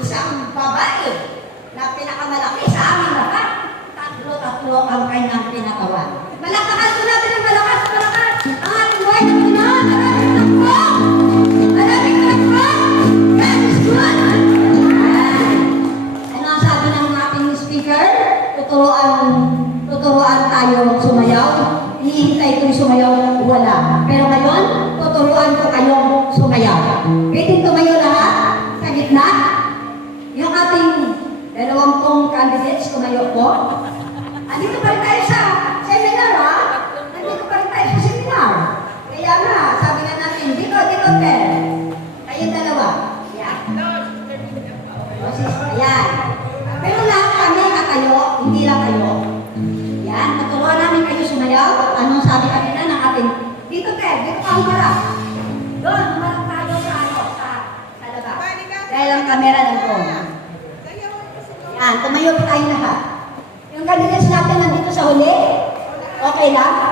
isang babae na pinakamalaki sa aming lahat. Tatlo ang kanyang pinatawan. Malakasan po natin ang malakas. Ang ating buhay na Pinoon. Maraming takbo! Maraming takbo! God is good! Ano ang sabi ng ating speaker? Tuturuan tayo sumayaw. Hinihintay ko yung sumayaw, wala. Pero ngayon, tuturuan ko kayong sumayaw. Pwedeng tumayo lahat sa gitna. Yung ating 20 candidates tumayo po. Andito pa rin tayo sa seminar, ha? Andito pa rin tayo sa seminar. Kaya nga, sabi nga natin, dito, Ted. Kayong dalawa. Yan. Ayan. Pero lahat kami katayo, hindi lang kayo. Yan, tuturuan namin kayo sumayaw. Anong sabi kanina ng ating, dito Ted, dito ka umarap. Doon, umarap tayo sa labas. Dahil ang camera ng phone. Yan, tumayo pa tayo lahat. Yung candidates natin nandito sa huli, okay lang?